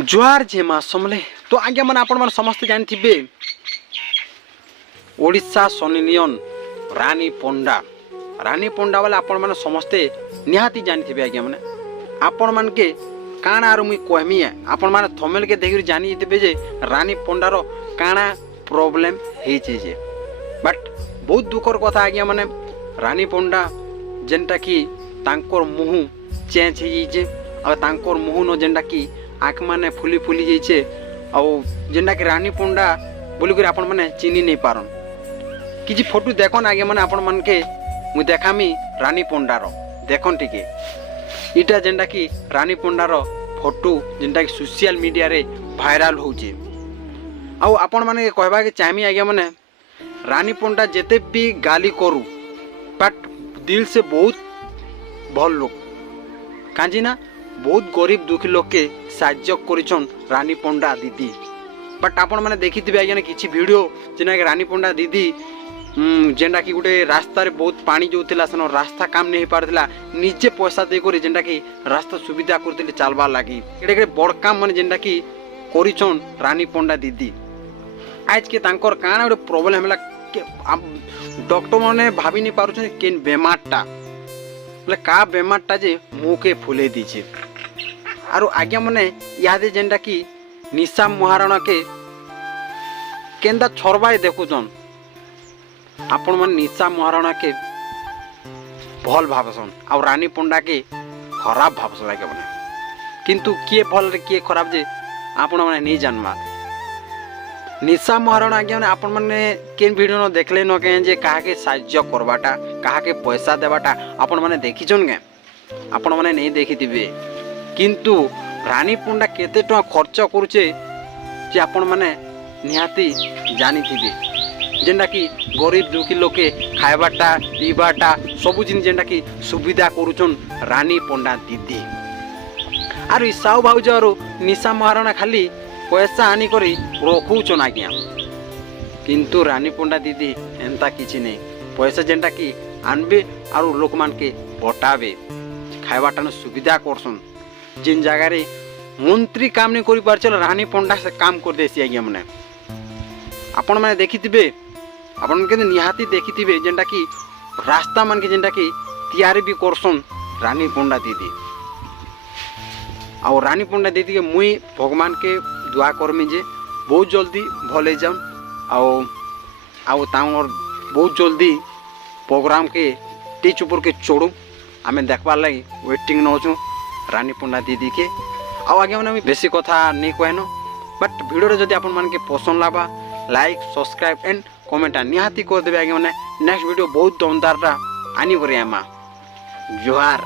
जुआर जे माँ समले तो आज्ञा मैंने आपण मैंने समस्ते जानी ओडिशा सनिलियन रानी पंडा वाले आपण मैंने समस्ते निहाती जानी आज्ञा मैंने आपण मान के काण आर मुई कहमी है आपण मैंने थमेल के देखिर जानी जे रानी पंडार काणा प्रोब्लेम जे बट बहुत दुखर कथा आज्ञा मैंने रानी पंडा जेनटा कि तांकर मुँह चेंज हो तांकर मुँह न जेनटा कि आँख मैंने फुली फुली जाइए आउटा कि रानी पंडा बोलिक आपण मैंने चिन्ह नहीं पारन किसी फोटो देखन आगे मैंने आपण मान के मुझे देखामी रानी पंडार देखन टिके इटा जेनटा कि रानी पंडार फोटो जेनटा कि सोशल मीडिया रे भाइराल होचे आपण मैंने कहबा के चाहमी आगे मैंने रानी पंडा जेते भी गाली करू बट दिल से बहुत भल लोग काजी ना बहुत गरीब दुखी लोग के साहाय्य करिछन रानी पंडा दीदी बट आपण मैंने देखी थे आज्ञा किसी वीडियो जेना कि रानी पंडा दीदी जेनटा कि गोटे रास्ता रे बहुत पानी जो सेन रास्ता काम नहीं पारथिला निजे पैसा देकर जेनटा कि रास्ता सुविधा करथिले चलबार लागि एडे बड़ काम माने जेनटा कि करिछन रानी पंडा दीदी आज के तांकर काना गोटे प्रॉब्लम होला डॉक्टर माने भाभी नहीं पारुछन केन बेमारटा बोले का बेमारटा जे मुँह के फुले दीछे आरो आज्ञा मने यादे जेनटा कि निशा महाराणा के केंदा छोरबाई देखुछन आपण मन निशा महाराणा के भल भावसन आ रानी पंडा के खराब भावसन लागे मने किंतु किए भल रे किए खराब जे आपण माने नहीं जानबा निशा महाराणा आज्ञा माने आपण माने केन वीडियो न देखले न के जे काहा के साहाय्य करबाटा काहा के पैसा देबाटा आपण माने देखिछन के आपण माने नहीं देखिथिबे किंतु रानी पंडा केते टका खर्च करुचे जे आपण माने निहाती जानी थिबे जेनटा कि गरीब दुखी लोके खाइबाटा पीबाटा सबु जिन जेनटा कि सुविधा करुछन रानी पंडा दीदी आर ई साहू भाउज आरो निशा महाराणा खाली पैसा आनी करी रखुछन आज्ञा किंतु रानी पंडा दीदी एंता किछि नहीं पैसा जेनटा कि आनबे आरो लोक मान के बटाबे खाइबाटा न सुविधा करसन जिन जगह रे मंत्री काम नहीं करि पारछल रानी पंडा से काम कर देसी आज्ञा मने आपण माने देखिथिबे आपण के निहाती देखिथिबे जेनटा कि रास्ता मान के जेनटा कि तैयारी भी करसन रानी पंडा दीदी और रानी पंडा दीदी के मुई भगवान के दुआ करमी जे बहुत जल्दी भले जाऊन आउ तांर बहुत जल्दी प्रोग्राम के टीच ऊपर के चढ़ू आमे देखबार लगी वेटिंग नौचु रानी पंडा दीदी के आगे मैंने बेसी कथा नहीं कहन बट वीडियो जदि आपण मान के पसंद लाबा लाइक सब्सक्राइब एंड कमेंट निहाती कर देबे आगे मैंने नेक्स्ट वीडियो बहुत दमदार आनी करिया जुहार।